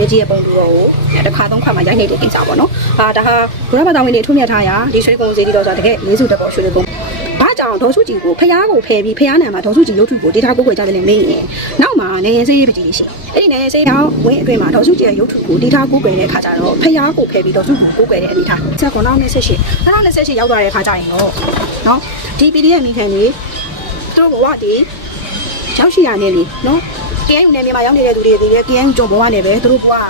မြကြီးရဲ့ပုံတူတော်ကိုတစ်ခါသုံးခါမှရိုက်နေတဲ့ကိစ္စပေါ့နော်အာဒါဟာဘုရားဘာသာဝင်တွေထုံးမြတ်ထားရာဒီရွှေကုံစည်းတီတော်ဆိုတာတကယ်လေးစုတပေါ်ရွှေကုံဘာကြောင့်ဒေါ်စုကြည်ကိုဖျားကိုဖယ်ပြီးဖျားနံမှာဒေါ်စုကြည်ရုပ်ထုကိုဒေတာကိုကိုကြတယ်မင်းရင်နောက်မှာနေရင်စေးရေးပကြီးရှိအဲ့ဒီနေရင်စေးတော့ဝင်းအတွင်းမှာဒေါ်စုကြည်ရဲ့ရုပ်ထုကိုဒေတာကိုကိုတဲ့အခါကျတော့ဖျားကိုဖယ်ပြီးဒေါ်စုကိုကိုကိုတဲ့အနေထားဆက်ကောနောက်28 2028ရောက်သွားတဲ့အခါကျရင်တော့နော်ဒီ PDF မိခံနေသူတို့ဘဝတည်ရောက်ရှိရနေလေနော် KNU နယ်မြေမှာရောက်နေတဲ့သူတွေဒီလေ KNU ကြုံဘဝနဲ့ပဲသူတို့ဘဝက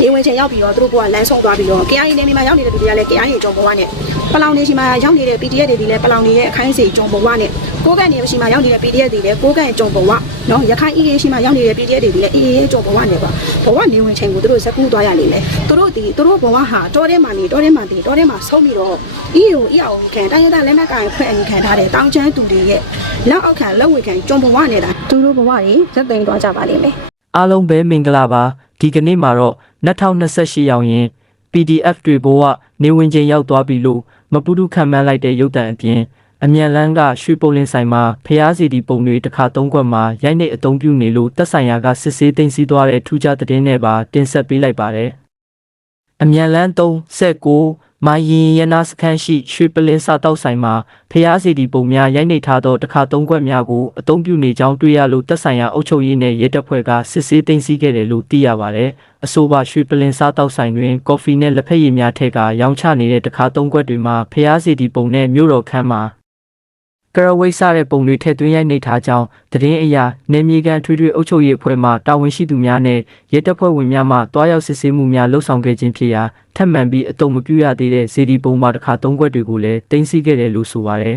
နေဝင်ချင်ရောက်ပြီးတော့သူတို့ဘဝလမ်းဆုံးသွားပြီးတော့ KNU နယ်မြေမှာရောက်နေတဲ့သူတွေကလည်း KNU ကြုံဘဝနဲ့ပလောင်နေရှိမှာရောက်နေတဲ့ PDF တွေဒီလည်းပလောင်နေရဲ့အခိုင်းအစီကြုံဘဝနဲ့ကိုးကန်နေရှိမှာရောက်နေတဲ့ PDF တွေလည်းကိုးကန်ကြုံဘဝနော်ရခိုင် EA ရှိမှာရောက်နေတဲ့ PDF တွေဒီလည်း EA ကြုံဘဝနဲ့ပေါ့ဘဝနေဝင်ချင်ကိုသူတို့ဇက်ကူးသွားရလိမ့်မယ်သူတို့ဒီသူတို့ဘဝဟာတောထဲမှာနေတောထဲမှာနေတောထဲမှာဆုံးပြီးတော့ EO EO ခံတိုင်းရတဲ့လက်နက်ကင်ဖွဲ့အင်ခံထားတဲ့တောင်ချမ်းသူတွေရဲ့လက်အောက်ခံလက်ဝေခံကြုံဘဝနေတာသူတို့ဘဝတွေဇက်သိမ်းသွားကြပါလိမ့်မယ် အားလုံးပဲမင်္ဂလာပါဒီကနေ့မှာတော့2028ရောက်ရင် PDF တွေဘဝနေဝင်ချိန်ရောက်သွားပြီလို့မပူးတူခံမှန်းလိုက်တဲ့ရုပ်တံအပြင်အမြန်လန်းကရွှေပုတ်လင်းဆိုင်မှာဖျားစီဒီပုံတွေတစ်ခါသုံးခွက်မှာရိုက်နေအသုံးပြုနေလို့တက်ဆိုင်ရာကစစ်ဆေးသိမ်းဆည်းသွားတဲ့ထူးခြားသတင်းနဲ့ပါတင်ဆက်ပေးလိုက်ပါတယ် အမြန်လန်း39မိုင်းရင်ရနာစခန်းရှိရွှေပလင်းစာတောက်ဆိုင်မှာဖျားစီဒီပုံများရိုက်နေထားသောတစ်ခါသုံးခွက်များကိုအသုံးပြုနေကြောင်းတွေ့ရလို့တက်ဆိုင်ရာအုပ်ချုပ်ရေးနဲ့ရဲတပ်ဖွဲ့ကစစ်ဆေးသိမ်းဆည်းခဲ့တယ်လို့သိရပါတယ်။အဆိုပါရွှေပလင်စားတောက်ဆိုင်တွင်ကော်ဖီနဲ့လက်ဖက်ရည်များထက်ကရောင်းချနေတဲ့တစ်ခါသုံးခွက်တွေမှာဖျားစီဒီပုံနဲ့မြို့တော်ခန်းမှာ ကရဝိတ်စားတဲ့ပုံတွေထည့်သွင်းရိုက်နေထားကြောင်းသတင်းအရနေမြေကန်ထွေထွေအုပ်ချုပ်ရေးအဖွဲ့မှတာဝန်ရှိသူများနဲ့ရဲတပ်ဖွဲ့ဝင်များမှတွားရောက်စစ်ဆေးမှုများလှုပ်ဆောင်ခဲ့ခြင်းဖြစ်ရာထပ်မံပြီးအတုံမပြရသေးတဲ့ဇေဒီပုံမှာတစ်ခါသုံးခွက်တွေကိုလည်းတင်စီခဲ့တယ်လို့ဆိုပါတယ်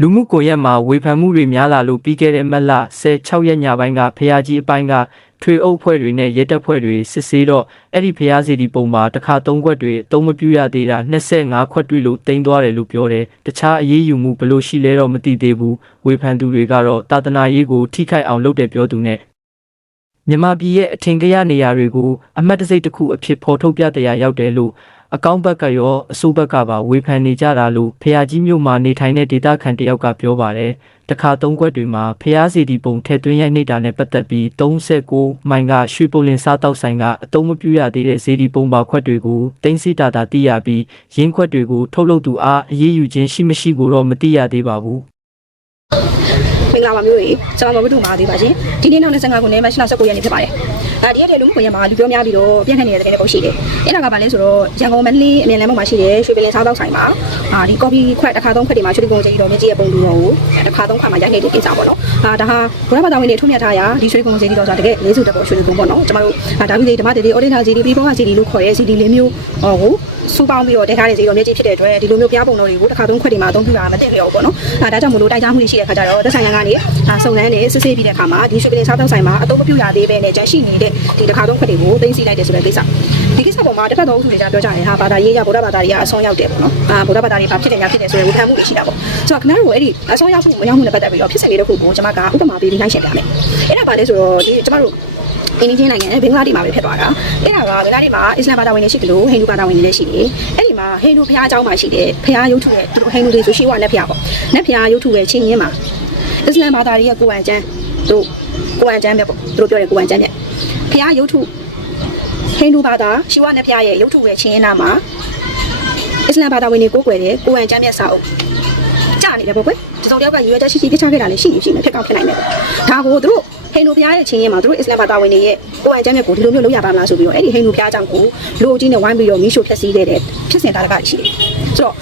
လူမှုကွန်ရက်မှာဝေဖန်မှုတွေများလာလို့ပြီးခဲ့တဲ့မတ်လ16ရက်ညပိုင်းကဖျားကြီးအပိုင်းက ထွေအုပ်ဖွဲ့တွေနဲ့ရဲတပ်ဖွဲ့တွေစစ်ဆေးတော့အဲ့ဒီဖျားစီဒီပုံမှာတစ်ခါသုံးခွက်တွေအတုံးမပြရသေးတာ25ခွက်တွေ့လို့တင်သွားတယ်လို့ပြောတယ်တခြားအရေးယူမှုဘယ်လိုရှိလဲတော့မသိသေးဘူးဝေဖန်သူတွေကတော့တာသနာရေးကိုထိခိုက်အောင်လုပ်တယ်ပြောသူနဲ့မြန်မာပြည်ရဲ့အထင်ကရနေရာတွေကိုအမတ်တစိတ်တစ်ခုအဖြစ်ဖော်ထုတ်ပြတရားရောက်တယ်လို့ အကောင့်ဘက်ကရောအစိုးဘက်ကပါဝေဖန်နေကြတာလို့ဖျားကြီးမြို့မှာနေထိုင်တဲ့ဒေသခံတယောက်ကပြောပါတယ်တခါသုံးခွက်တွေမှာဖျားစီဒီပုံထည့်သွင်းရိုက်နေတာနဲ့ပတ်သက်ပြီး39မိုင်ကရွှေပုလင်စားတောက်ဆိုင်ကအတုံးမပြရသေးတဲ့ဇေဒီပုံပါခွက်တွေကိုတင်းစီတာတာသိရပြီးရင်းခွက်တွေကိုထုတ်လုပ်သူအားအရေးယူခြင်းရှိမရှိကိုတော့မသိရသေးပါဘူးမင်္ဂလာပါမျိုးရေကျွန်တော်မဘုဒ္ဓမာသေးပါရှင်ဒီနေ့နောက်25ခုနှစ်မတ်လ19ရက်နေ့ဖြစ်ပါတယ် အဲဒီရက်တည်းလူမှုကွန်ရက်မှာလူပြောများပြီးတော့ပြန့်ခတ်နေတဲ့တကယ်လည်းပုံရှိတယ်အဲ့ဒါကဘာလဲဆိုတော့ရန်ကုန်မန္တလေးအမြန်လမ်းပေါ်မှာရှိတဲ့ရွှေပင်လင်စားတောက်ဆိုင်မှာအာဒီကော်ဖီခွက်တစ်ခါသုံးခွက်တွေမှာရွှေကုံကြီးတော်မြကြီးရဲ့ပုံတူတော်ကိုတစ်ခါသုံးခါမှာရိုက်နေတဲ့ကိစ္စပေါ့နော်အာဒါဟာဘုရားဘာသာဝင်တွေထုံးမြတ်ထားရာဒီရွှေကုံကြီးတော်ဆိုတာတကယ်လေးစုတပေါ်ရွှေကုံပေါ့နော်ကျွန်တော်တို့ဒါဗီဒီဓမ္မတေတေအော်ဒင်နာဂျီဒီပီဘောကဂျီဒီလို့ခေါ်ရဲဂျီဒီလေးမျိုးဟောကို စူပေါင်းပြီးတော့တက်ထားတဲ့ဈေးတော်မြကြီးဖြစ်တဲ့အတွက်ဒီလိုမျိုးပြားပုံတော်တွေကိုတစ်ခါသုံးခွက်တွေမှာအသုံးပြုတာမတည့်လျော်ဘူးပေါ့နော်အဲဒါကြောင့်မလို့တိုက်ကြားမှုတွေရှိတဲ့ခါကျတော့သက်ဆိုင်ရာကနေအာစုံစမ်းနေစစ်ဆေးပြီးတဲ့အခါမှာဒီရွှေပင်စားတောက်ဆိုင်မှာအသုံးမပြုရသေးပဲနဲ့ကျန်ရှိနေတဲ့ဒီတစ်ခါသုံးခွက်တွေကိုသိမ်းဆည်းလိုက်တယ်ဆိုတဲ့ကိစ္စဒီကိစ္စပေါ်မှာတစ်ခါသုံးစုတွေကပြောကြတယ်ဟာဘာသာရေးရဗုဒ္ဓဘာသာတွေကအဆုံးရောက်တယ်ပေါ့နော်အာဗုဒ္ဓဘာသာတွေဘာဖြစ်တယ်များဖြစ်တယ်ဆိုရင်ဝေဖန်မှုတွေရှိတာပေါ့ဆိုတော့ခင်ဗျားတို့အဲ့ဒီအဆုံးရောက်မှုမရောက်မှုနဲ့ပတ်သက်ပြီးတော့ဖြစ်စဉ်လေးတစ်ခုကိုကျွန်မကဥပမာပေးပြီးနိုင်ရှင်းပြမယ်အဲ့ဒါပါလဲဆိုတော့ဒီကျွန်မတို့ အင်းချင်းနိုင်ငံဘင်္ဂလားဒေ့ရှ်မှာပဲဖြစ်သွားတာအဲ့ဒါကဘင်္ဂလားဒေ့ရှ်မှာအစ္စလာမ်ဘာသာဝင်တွေရှိတယ်လို့ဟိန္ဒူဘာသာဝင်တွေလည်းရှိတယ်အဲ့ဒီမှာဟိန္ဒူဘုရားအကြောင်းမှာရှိတယ်ဘုရားရုပ်ထုရဲ့သူတို့ဟိန္ဒူတွေဆိုရှိဝါနဲ့ဘုရားပေါ့နဲ့ဘုရားရုပ်ထုရဲ့ချင်းချင်းမှာအစ္စလာမ်ဘာသာတွေရဲ့ကိုယ်အကျမ်းတို့ကိုယ်အကျမ်းပဲပေါ့သူတို့ပြောတယ်ကိုယ်အကျမ်းပဲဘုရားရုပ်ထုဟိန္ဒူဘာသာရှိဝါနဲ့ဘုရားရဲ့ရုပ်ထုရဲ့ချင်းနာမှာအစ္စလာမ်ဘာသာဝင်တွေကိုယ်ွယ်တယ်ကိုယ်အကျမ်းမြတ်စာအုပ်ကြာနေတယ်ပေါ့ကွယ်ဒီစုံတယောက်ကရွေးချက်ရှိရှိပြချခဲ့တာလည်းရှိနေရှိနေဖြစ်ကောင်းဖြစ်နိုင်တယ်ဒါကိုသူတို့ ဟိန္ဒူဘုရားရဲ့ချင်းရင်မှာသူတို့အစ္စလာမ်ဘာသာဝင်တွေရဲ့ကိုယ်အကျမ်းမြတ်ကိုဒီလိုမျိုးလုပ်ရပါမလားဆိုပြီးတော့အဲ့ဒီဟိန္ဒူဘုရားကြောင့်ကိုလူအကြီးနဲ့ဝိုင်းပြီးတော့မိရှုဖျက်ဆီးခဲ့တဲ့ဖြစ်စဉ်တာတကရှိတယ်ဆိုတော့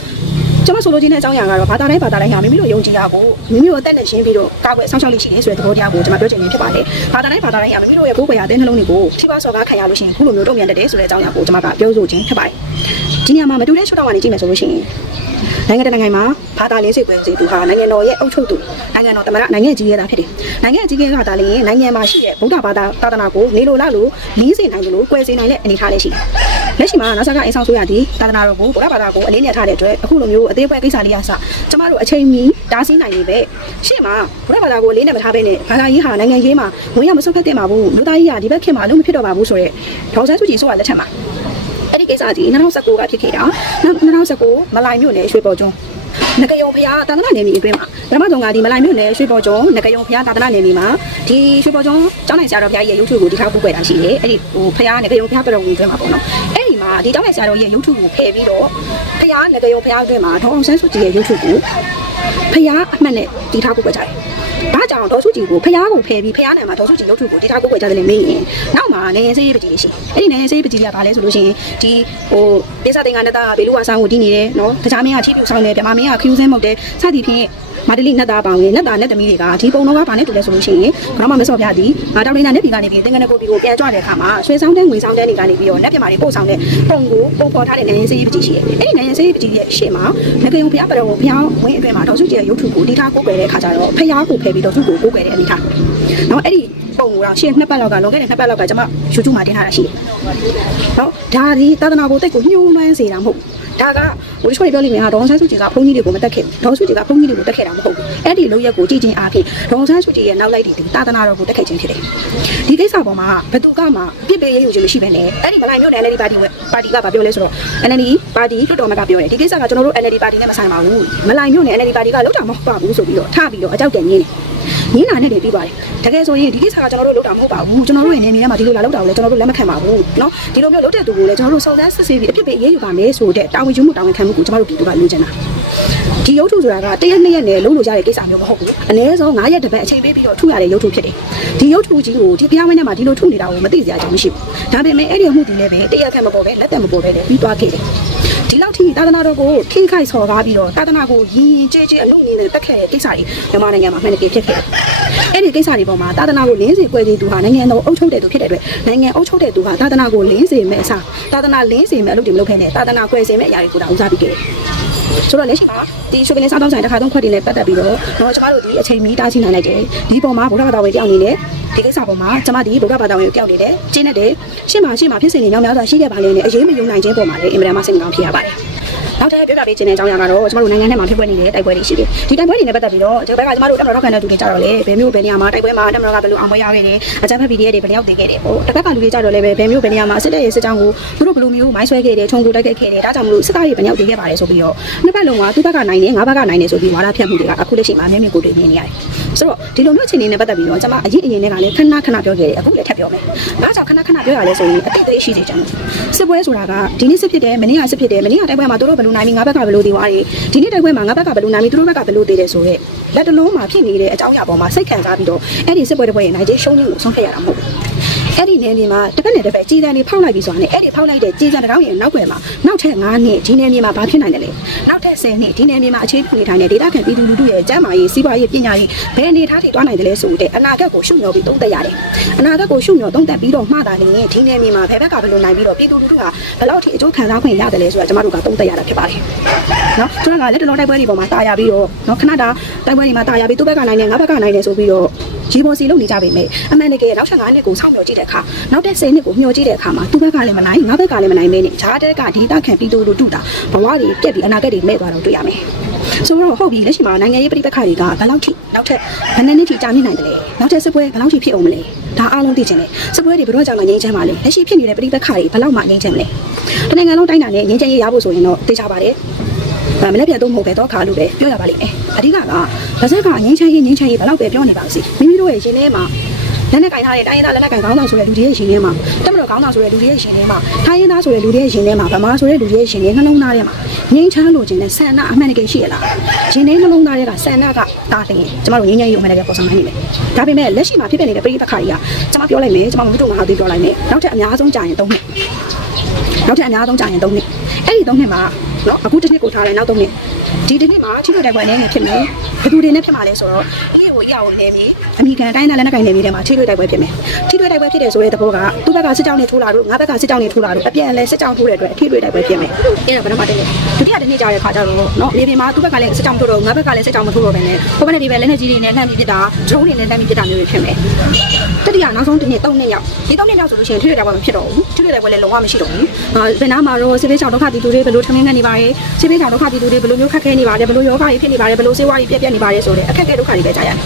ကျွန်မဆိုလိုချင်တဲ့အကြောင်းအရာကတော့ဘာသာတိုင်းဘာသာတိုင်းဟာမိမိတို့ယုံကြည်တာကိုမိမိတို့အသက်နဲ့ရှင်းပြီးတော့ကာကွယ်ဆောင်ရှောက်လိရှိတယ်ဆိုတဲ့သဘောတရားကိုကျွန်မပြောချင်နေဖြစ်ပါတယ်။ဘာသာတိုင်းဘာသာတိုင်းဟာမိမိတို့ရဲ့ကိုယ်ပွေရာအတဲ့နှလုံးတွေကိုထိပါစော်ကားခံရလို့ရှိရင်ခုလိုမျိုးတုံ့ပြန်တတ်တယ်ဆိုတဲ့အကြောင်းအရာကိုကျွန်မကပြောဆိုခြင်းဖြစ်ပါတယ်။ဒီနေရာမှာမတူတဲ့ရှုထောင့်ကနေကြည့်မယ်ဆိုလို့ရှိရင် နိုင်ငံတကာနိုင်ငံမှာဘာသာလေးစိတ်ပွဲစီသူဟာနိုင်ငံတော်ရဲ့အုပ်ချုပ်သူနိုင်ငံတော်သမ္မတနိုင်ငံကြီးရဲ့သားဖြစ်တယ်။နိုင်ငံကြီးရဲ့ကသာလည်းနိုင်ငံမှာရှိတဲ့ဗုဒ္ဓဘာသာသာသနာကိုနေလိုလားလို့လင်းစေနိုင်တယ်လို့ကွယ်စေနိုင်တဲ့အနေအထားလေးရှိတယ်။လက်ရှိမှာနာဆာကအင်ဆောင်ဆိုရသည်သာသနာတော်ကိုဗုဒ္ဓဘာသာကိုအလေးနဲ့ထားတဲ့အတွက်အခုလိုမျိုးအသေးပွဲကိစ္စလေးရစကျမတို့အချိန်မီတားဆီးနိုင်နေပဲရှေ့မှာဗုဒ္ဓဘာသာကိုအလေးနဲ့မထားဘဲနဲ့ဘာသာရေးဟာနိုင်ငံရေးမှာဝင်ရမစွတ်ဖက်တဲ့မှာဘူးလူသားကြီးဟာဒီဘက်ခင်မှာလုံးမဖြစ်တော့ပါဘူးဆိုတော့ဒေါ်ဆန်းစုကြည်ဆိုတာလက်ထက်မှာ အဲ့ဒီကိစ္စကြီး2019ကဖြစ်ခဲ့တာ2019မလိုင်မြို့နယ်ရွှေပေါ်ကျွန်းငကယုံဖျားသာသနာနယ်မြေအတွင်းမှာပထမဆုံးကဒီမလိုင်မြို့နယ်ရွှေပေါ်ကျွန်းငကယုံဖျားသာသနာနယ်မြေမှာဒီရွှေပေါ်ကျွန်းကျောင်းနိုင်ဆရာတော်ဘုရားကြီးရဲ့ YouTube ကိုဒီထားပို့ခဲ့တာရှိတယ်အဲ့ဒီဟိုဖရားနဲ့ကယုံဖရားပတော်ဝင်တွဲမှာပေါ့နော်အဲ့ဒီမှာဒီကျောင်းနိုင်ဆရာတော်ရဲ့ YouTube ကိုဖယ်ပြီးတော့ဖရားနဲ့ကယုံဖရားတွဲမှာဒေါအောင်ဆန်းစုကြည်ရဲ့ YouTube ကိုဖရားအမှတ်နဲ့ဒီထားပို့ခဲ့ကြတယ် ဘာကြောင့်ဒေါ်စုကြည်ကိုဖျားကိုဖယ်ပြီးဖျားနယ်မှာဒေါ်စုကြည်ရုပ်ထုကိုဒီထားကိုွယ်ကြတယ်လေမင်းရင်နောက်မှာနေရင်စေးရေးပကြီးရှိအဲ့ဒီနေရင်စေးရေးပကြီးကဘာလဲဆိုလို့ရှိရင်ဒီဟိုဒေသတင်ကနတာဘေလူဝါဆောင်ကိုတည်နေတယ်နော်တခြားမင်းကချိပြူဆောင်တယ်ဗမာမင်းကခ ्यू စင်းမုတ်တယ်စသည်ဖြင့်မာတလီနတ်သားပေါင်းရင်နတ်သားနတ်သမီးတွေကဒီပုံတော့ကဘာနဲ့တူလဲဆိုလို့ရှိရင်ဘာမှမစော့ပြသည်ငါတောင်းနေတာနဲ့ဒီကနေပြီးသင်္ကန်းကိုဒီကိုပြန်ကြွတဲ့အခါမှာရွှေဆောင်တဲ့ငွေဆောင်တဲ့နေကနေပြီးတော့နတ်ပြမာတွေပို့ဆောင်တဲ့ပုံကိုပုံပေါ်ထားတဲ့နေရင်စေးရေးပကြီးရှိတယ်အဲ့ဒီနေရင်စေးရေးပကြီးရဲ့ရှေ့မှာငကယုံဖျားပတော်ကိုဖျားဝင်းအတွင်းမှာဒေါ်စုကြည်ရဲ့ရုပ်ထုကိုဒီထားကိုွယ်တဲ့အခါကျတော့ဖျားကိုဖယ်ပြီးတော့သူ့ကိုကိုွယ်တဲ့အနေထားနော်အဲ့ဒီပုံကိုတော့ရှေ့နှစ်ပတ်လောက်ကလွန်ခဲ့တဲ့နှစ်ပတ်လောက်ကကျွန်မ YouTube မှာတင်ထားတာရှိတယ်။နော်ဒါဒီသာသနာကိုတိတ်ကိုညှိုးနှွမ်းစေတာမဟုတ်ဘူး။ ဒါကဘိုးချိုတွေပြောလိမ့်မယ်ဟာဒေါန်ဆန်းစုကြည်ကဘုန်းကြီးတွေကိုမတက်ခဲ့ဘူး။ဒေါန်စုကြည်ကဘုန်းကြီးတွေကိုတက်ခဲ့တာမဟုတ်ဘူး။အဲ့ဒီလောက်ရက်ကိုကြည်ချင်းအားဖြင့်ဒေါန်ဆန်းစုကြည်ရဲ့နောက်လိုက်တွေဒီသာသနာတော်ကိုတက်ခဲ့ခြင်းဖြစ်တယ်။ဒီကိစ္စပေါ်မှာဘယ်သူကမှပြစ်ပေးရယူခြင်းမရှိဘဲနဲ့အဲ့ဒီမလိုက်မျိုးနဲ့ NLD ပါတီဝပါတီကဘာပြောလဲဆိုတော့ NLD ပါတီလွှတ်တော်မှာကပြောတယ်ဒီကိစ္စကကျွန်တော်တို့ NLD ပါတီနဲ့မဆိုင်ပါဘူး။မလိုက်မျိုးနဲ့ NLD ပါတီကလောက်တာမဟုတ်ပါဘူးဆိုပြီးတော့ထပြီးတော့အကြောက်တန်ရင်းတယ်။ ညီနာနဲ့တွေပြီးပါတယ်။တကယ်ဆိုရင်ဒီကိစ္စကကျွန်တော်တို့လောက်တာမဟုတ်ပါဘူး။ကျွန်တော်တို့ရဲ့နေနေထဲမှာဒီလိုလာလောက်တာကိုလည်းကျွန်တော်တို့လက်မခံပါဘူး။နော်ဒီလိုမျိုးလောက်တဲ့သူကိုလည်းကျွန်တော်တို့စုံစမ်းစစ်ဆေးပြီးအဖြစ်ပေးအရေးယူပါမယ်ဆိုတဲ့တာဝန်ယူမှုတာဝန်ခံမှုကိုကျွန်တော်တို့ပြည်သူကလိုချင်တာ။ဒီရုပ်ထုဆိုတာကတရက်နှစ်ရက်နဲ့လုံးလို့ရတဲ့ကိစ္စမျိုးမဟုတ်ဘူး။အနည်းဆုံး9ရက်တစ်ပတ်အချိန်ပေးပြီးတော့ထုရတဲ့ရုပ်ထုဖြစ်တယ်။ဒီရုပ်ထုကြီးကိုဒီဘုရားဝင်းထဲမှာဒီလိုထုနေတာကိုမသိစရာအကြောင်းမရှိဘူး။ဒါပေမဲ့အဲ့ဒီအမှုဒီလည်းပဲတရက်ခန့်မပေါ်ပဲလက်သက်မပေါ်ပဲလည်းပြီးသွားခဲ့တယ်။ ဒီလောက်ထိသာသနာတော်ကိုခိခိုက်ဆော်ကားပြီးတော့သာသနာကိုရင်းရင်ကြဲကြဲအလုပ်နေနဲ့တက်ခဲ့တဲ့ကိစ္စတွေမြန်မာနိုင်ငံမှာမှန်တကယ်ဖြစ်ခဲ့တယ်။အဲ့ဒီကိစ္စတွေပေါ်မှာသာသနာကိုလင်းစေကွယ်စေသူဟာနိုင်ငံတော်အုပ်ချုပ်တဲ့သူဖြစ်တဲ့အတွက်နိုင်ငံအုပ်ချုပ်တဲ့သူဟာသာသနာကိုလင်းစေမဲ့အစားသာသနာလင်းစေမဲ့အလုပ်တွေမလုပ်ဖ ೇನೆ သာသနာကွယ်စေမဲ့အရာတွေကိုတောင်ဦးစားပြီးခဲ့တယ်။ဆိုတော့လက်ရှိမှာဒီရှုပ်ကလေးစားတောင်းဆိုင်တစ်ခါသုံးခွက်တွေနဲ့ပတ်သက်ပြီးတော့တော့ကျမတို့ဒီအချိန်မီတားချိနိုင်လိုက်တယ်။ဒီပုံမှာဗုဒ္ဓဘာသာဝင်တယောက်အနေနဲ့ ဒီကိစ္စပေါ်မှာကျမဒီဗုဒ္ဓဘာသာဝင်ကိုကြောက်နေတယ်။ကျင်းနေတယ်။ရှင်းမှာရှင်းမှာဖြစ်စဉ်တွေများများစွာရှိခဲ့ပါလေနဲ့အရေးမယုံနိုင်ခြင်းပေါ်မှာလည်းအင်မတန်မှစိတ်မကောင်းဖြစ်ရပါတယ်။နောက်ထပ်ပြောပြပေးခြင်းတဲ့အကြောင်းအရာကတော့ကျမတို့နိုင်ငံထဲမှာဖြစ်ပွားနေတဲ့တိုက်ပွဲတွေရှိတယ်ဒီတိုက်ပွဲတွေနဲ့ပတ်သက်ပြီးတော့ဒီဘက်ကကျမတို့တက်မတော်ခံတဲ့သူတွေကြတော့လေဘယ်မျိုးဘယ်နေရာမှာတိုက်ပွဲမှာတက်မတော်ကဘယ်လိုအောင်ပွဲရခဲ့တယ်အကြမ်းဖက် PDF တွေဘယ်ရောက်တည်ခဲ့တယ်ဟိုတစ်ခါကလူတွေကြတော့လေဘယ်မျိုးဘယ်နေရာမှာစစ်တပ်ရဲ့စစ်ကြောင်းကိုသူတို့ဘယ်လိုမျိုးမိုင်းဆွဲခဲ့တယ်ထုံကူတိုက်ခဲ့ခဲ့တယ်ဒါကြောင့်မလို့စစ်သားတွေဘယ်ရောက်တည်ခဲ့ပါတယ်ဆိုပြီးတော့နှစ်ပတ်လုံးကသူ့ဘက်ကနိုင်တယ်ငါးဘက်ကနိုင်တယ်ဆိုပြီးဝါဒဖြန့်မှုတွေကအခုလက်ရှိမှာအမြဲတမ်းကိုတွေ့နေရတယ် ဆိုတော့ဒီလိုမျိုးအခြေအနေနဲ့ပတ်သက်ပြီးတော့ကျမအရင်အရင်နဲ့ကလည်းခဏခဏပြောခဲ့တယ်အခုလည်းထပ်ပြောမယ်ဘာကြောင့်ခဏခဏပြောရလဲဆိုရင်အတိတ်သေးရှိစေချင်တယ်စစ်ပွဲဆိုတာကဒီနေ့စစ်ဖြစ်တယ်မနေ့ကစစ်ဖြစ်တယ်မနေ့ကတိုက်ပွဲမှာသူတို့ဘယ်လိုနိုင်ပြီးငါးဘက်ကဘယ်လိုတည်သွားတယ်ဒီနေ့တိုက်ပွဲမှာငါးဘက်ကဘယ်လိုနိုင်ပြီးသူတို့ဘက်ကဘယ်လိုတည်တယ်ဆိုတော့လက်တလုံးမှာဖြစ်နေတဲ့အကြောင်းအရာပေါ်မှာစိတ်ခံစားပြီးတော့အဲ့ဒီစစ်ပွဲတစ်ပွဲရဲ့နိုင်တဲ့ရှုံးခြင်းကိုဆုံးဖြတ်ရတာမဟုတ်ဘူး အဲ့ဒီနယ်မြေမှာတစ်ပတ်နဲ့တစ်ပတ်ကြီးစံတွေဖောက်လိုက်ပြီးဆိုတာနဲ့အဲ့ဒီဖောက်လိုက်တဲ့ကြီးစံတစ်ကောင်းရဲ့နောက်ွယ်မှာနောက်ထပ်9နှစ်ဒီနယ်မြေမှာဘာဖြစ်နိုင်တယ်လဲနောက်ထပ်10နှစ်ဒီနယ်မြေမှာအခြေပြုနေထိုင်တဲ့ဒေသခံပြည်သူလူထုရဲ့ကျန်းမာရေးစီးပွားရေးပညာရေးဘယ်အနေထားထိတွားနိုင်တယ်လဲဆိုတဲ့အနာဂတ်ကိုရှုံ့ညော်ပြီးသုံးသပ်ရတယ်အနာဂတ်ကိုရှုံ့ညော်သုံးသပ်ပြီးတော့မှသာလေဒီနယ်မြေမှာဘယ်ဘက်ကဘယ်လိုနိုင်ပြီးတော့ပြည်သူလူထုကဘယ်လောက်ထိအကျိုးခံစားခွင့်ရတယ်လဲဆိုတာကျမတို့ကသုံးသပ်ရတာဖြစ်ပါတယ်နော်ကျွန်တော်ကလက်တလုံးတိုက်ပွဲတွေပေါ်မှာတာယာပြီးတော့နော်ခဏတာတိုက်ပွဲတွေမှာတာယာပြီးသူ့ဘက်ကနိုင်တယ်ငါဘက်ကနိုင်တယ်ဆိုပြီးတော့ ရီပေါ်စီလုပ်နေကြပြီမဲ့အမှန်တကယ်နောက်ဆက်9နှစ်ကိုစောင့်မျှော်ကြည့်တဲ့အခါနောက်တဲ့10နှစ်ကိုမျှော်ကြည့်တဲ့အခါမှာသူ့ဘက်ကလည်းမနိုင်ငါဘက်ကလည်းမနိုင်မဲနဲ့ဂျားတဲ့ကဒေတာခံပြီးသူတို့တူတာဘဝတွေပြက်ပြီးအနာဂတ်တွေမဲ့သွားတော့တွေ့ရမယ်ဆိုတော့ဟုတ်ပြီလက်ရှိမှာနိုင်ငံရေးပြည်ပခါတွေကဘယ်လောက်ထိနောက်ထပ်ဘယ်နှစ်နှစ်ထိကြာမြင့်နိုင်တယ်လဲနောက်ထပ်စစ်ပွဲဘယ်လောက်ထိဖြစ်အောင်မလဲဒါအားလုံးသိချင်တယ်စစ်ပွဲတွေဘယ်တော့ကြောင့်မှငြိမ်းချမ်းပါလဲလက်ရှိဖြစ်နေတဲ့ပြည်ပခါတွေဘယ်လောက်မှငြိမ်းချမ်းမလဲတနိုင်ငံလုံးတိုင်းတာနဲ့ငြိမ်းချမ်းရေးရဖို့ဆိုရင်တော့သိချပါတယ်ဒါ မလည်းပြန်တော့မဟုတ်ပဲတော့ခါလို့ပဲပြောရပါလိမ့်မယ်အဓိကကဗဇက်ကငင်းချမ်းရေးငင်းချမ်းရေးဘယ်လောက်ပဲပြောနေပါစေမိမိတို့ရဲ့ရှင်ထဲမှာလက်နဲ့ကင်ထားတဲ့တိုင်းရင်းသားလက်နဲ့ကင်ခေါင်းဆောင်ဆိုတဲ့လူတွေရဲ့ရှင်ထဲမှာတက်မတော်ခေါင်းဆောင်ဆိုတဲ့လူတွေရဲ့ရှင်ထဲမှာထိုင်းရင်းသားဆိုတဲ့လူတွေရဲ့ရှင်ထဲမှာဗမာဆိုတဲ့လူတွေရဲ့ရှင်ထဲနှလုံးသားထဲမှာငင်းချမ်းလို့ခြင်းနဲ့ဆန္ဒအမှန်တကယ်ရှိရလားရှင်ထဲနှလုံးသားထဲကဆန္ဒကတာတယ်ကျမတို့ငင်းချမ်းရေးအမှန်တကယ်ပေါ်ဆောင်နိုင်နေမယ်ဒါပေမဲ့လက်ရှိမှာဖြစ်ပျက်နေတဲ့ပြည်ပခါကြီးကကျမပြောလိုက်မယ်ကျမမတို့မဟာသေးပြောလိုက်မယ်နောက်ထပ်အများဆုံးကြာရင်၃နှစ်နောက်ထပ်အများဆုံးကြာရင်၃နှစ်အဲ့ဒီ၃နှစ်မှာ နော်အခုတစ်နှစ်ကိုထားတယ်နောက်၃နှစ်ဒီတစ်နှစ်မှာထိလို့တိုက်ပွဲအနေနဲ့ဖြစ်မယ်ဘယ်သူတွေနဲ့ဖြစ်မှာလဲဆိုတော့အေး ကိုအေးအောင်နေမီအမိကန်တိုင်းသားလက်နက်ကိုင်နေမီထဲမှာထိလို့တိုက်ပွဲဖြစ်မယ်ထိလို့တိုက်ပွဲဖြစ်တယ်ဆိုတဲ့သဘောကသူ့ဘက်ကစစ်ကြောင်းနဲ့ထိုးလာလို့ငါဘက်ကစစ်ကြောင်းနဲ့ထိုးလာလို့အပြန်အလဲစစ်ကြောင်းထိုးတဲ့အတွက်ထိလို့တိုက်ပွဲဖြစ်မယ်အဲ့ဒါဘယ်တော့မှတည်းဒုတိယတစ်နှစ်ကြာတဲ့ခါကျတော့နော်မြေပြင်မှာသူ့ဘက်ကလည်းစစ်ကြောင်းထိုးတော့ငါဘက်ကလည်းစစ်ကြောင်းမထိုးတော့ဘဲနဲ့ဟိုဘက်နဲ့ဒီဘက်လက်နက်ကြီးတွေနဲ့လှမ်းပြီးပစ်တာဒရုန်းတွေနဲ့လှမ်းပြီးပစ်တာမျိုးတွေဖြစ်မယ်တတိယနောက်ဆုံးတစ်နှစ်၃နှစ်ရောက်ဒီ၃နှစ်ရောက်ဆိုလို့ရှိရင်ထိလို့တိုက်ပွဲမဖြစ်တော့ဘူးထိလို့တိုက်ပွဲလည်းလုံးဝမရှိတော့ဘူးအာဘယ်နာမှာတော့စစ်ဘေးချောင်ဒုက္ခပြည်သူတွေဘယ်လိုထမင်းငတ်နေပါရဲစစ်ဘေးချောင်ဒုက္ခပြည်သူတွေဘယ်လိုမျိုးခက်ခဲနေပါလဲဘယ်လိုယောဂတွေဖြစ်နေပါလဲဘယ်လိုစေဝါကြီးပြက်ပြက်နေပါလဲဆိုတဲ့အခက်အခဲဒုက္ခတွေပဲကြားရတယ်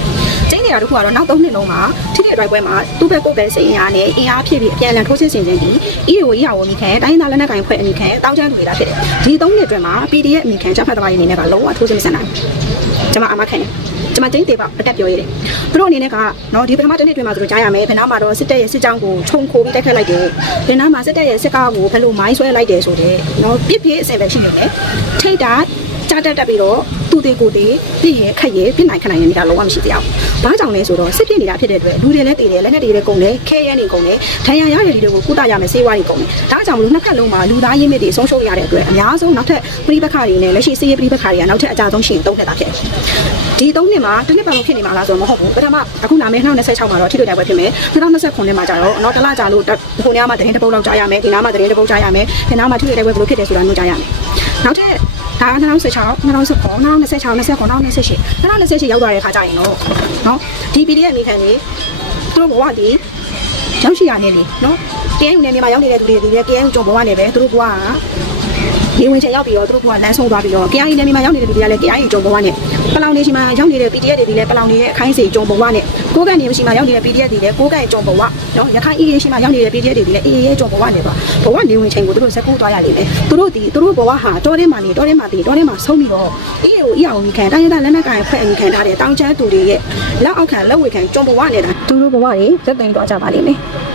ကျင်းနေတာတခုကတော့နောက်၃နှစ်လုံးမှာထိတဲ့တိုက်ပွဲမှာသူ့ဘက်ကိုယ်ပဲစိတ်အင်အားနဲ့အင်အားဖြစ်ပြီးအပြန်အလှန်ထိုးစစ်ဆင်ခြင်းဒီ EAO ရဝမိခံတိုင်းသားလက်နက်ကိုင်ဖွဲ့အမိခံတောင်းချမ်းသူတွေလာဖြစ်တယ်ဒီ၃နှစ်အတွင်းမှာ PDF အမိခံချက်ဖတ်သမားတွေအနေနဲ့ကလုံးဝထိုးစစ်မဆန်နိုင်ဘူးကျွန်မအမခံတယ်ကျွန်မကျင်းတေပါအတက်ပြောရတယ်သူတို့အနေနဲ့ကနော်ဒီပထမတစ်နှစ်တွင်မှာသူတို့ကြားရမယ်ဘယ်နာမှာတော့စစ်တပ်ရဲ့စစ်ကြောင်းကိုခြုံခိုပြီးတိုက်ခတ်လိုက်တယ်ဘယ်နာမှာစစ်တပ်ရဲ့စစ်ကားကိုဘယ်လိုမိုင်းဆွဲလိုက်တယ်ဆိုတော့နော်ပြစ်ပြစ်အစင်ပဲရှိနေတယ်ထိတ်တာ ကြားတက်တက်ပြီးတော့သူတေကိုတေပြည့်ရဲ့ခက်ရဲ့ပြစ်နိုင်ခနိုင်နေတာလုံးဝမရှိသေးဘူးဘာကြောင့်လဲဆိုတော့စစ်ပြစ်နေတာဖြစ်တဲ့အတွက်လူတွေလည်းတေတယ်လက်နက်တွေလည်းကုန်တယ်ခဲရဲနေကုန်တယ်ဒဏ်ရာရတဲ့လူတွေကိုကုသရမယ်စေဝါတွေကုန်တယ်ဒါကြောင့်မလို့နှစ်ခက်လုံးမှာလူသားရင်းမြစ်တွေဆုံးရှုံးရတဲ့အတွက်အများဆုံးနောက်ထပ်ပြိပခါတွေနဲ့လက်ရှိစီးရဲပြိပခါတွေကနောက်ထပ်အကြဆုံးရှိရင်သုံးနှစ်တာဖြစ်တယ်ဒီသုံးနှစ်မှာတစ်နှစ်ပတ်လုံးဖြစ်နေမှာလားဆိုတော့မဟုတ်ဘူးပထမအခုလာမယ့်2026မှာတော့ထိတွေ့တိုက်ပွဲဖြစ်မယ်2029မှာကျတော့နောက်တစ်လကြာလို့ဟိုနေရာမှာတရင်တစ်ပုတ်လောက်ကြားရမယ်ဒီနားမှာတရင်တစ်ပုတ်ကြားရမယ်ဒီနားမှာထိတွေ့တိုက်ပွဲဘယ်လိုဖြစ်တယ်ဆိုတာမျိုးကြားရမယ်နောက်ထပ် ဒါ2016 2019 2026 29 2028 2028ရောက်သွားတဲ့ခါကျရင်တော့နော်ဒီ PDF မိခံနေသူတို့ဘဝတည်ရောက်ရှိရနေလေနော်တရားယူနေမြန်မာရောက်နေတဲ့သူတွေဒီလေတရားယူကြောဘဝနဲ့ပဲသူတို့ဘဝကဒီဝင်ချင်ရောက်ပြီးတော့သူတို့ဘဝလမ်းဆုံးသွားပြီးတော့တရားယူနေမြန်မာရောက်နေတဲ့သူတွေကလည်းတရားယူကြောဘဝနဲ့ပလောင်နေရှိမှာရောက်နေတဲ့ PDF တွေဒီလည်းပလောင်နေရဲ့အခိုင်းစေကြောဘဝနဲ့ ကိုးကန်နေရှိမှာရောက်နေတဲ့ PDF တွေလည်းကိုးကန်ကြောဘဝနော်ရခိုင် AA ရှိမှာရောက်နေတဲ့ PDF တွေဒီလည်း AA ရဲ့ကြောဘဝနဲ့ပါဘဝနေဝင်ချင်ကိုသူတို့စကူးသွားရလိမ့်မယ်သူတို့ဒီသူတို့ဘဝဟာတောထဲမှာနေတောထဲမှာတည်တောထဲမှာဆုံးပြီးတော့ AA ကို EA ကိုခံတိုင်းရတဲ့လက်နက်ကင်ဖွဲ့အမိခံထားတဲ့တောင်ချမ်းသူတွေရဲ့လက်အောက်ခံလက်ဝေခံကြောဘဝနဲ့တာသူတို့ဘဝတွေသက်သိမ်းသွားကြပါလိမ့်မယ်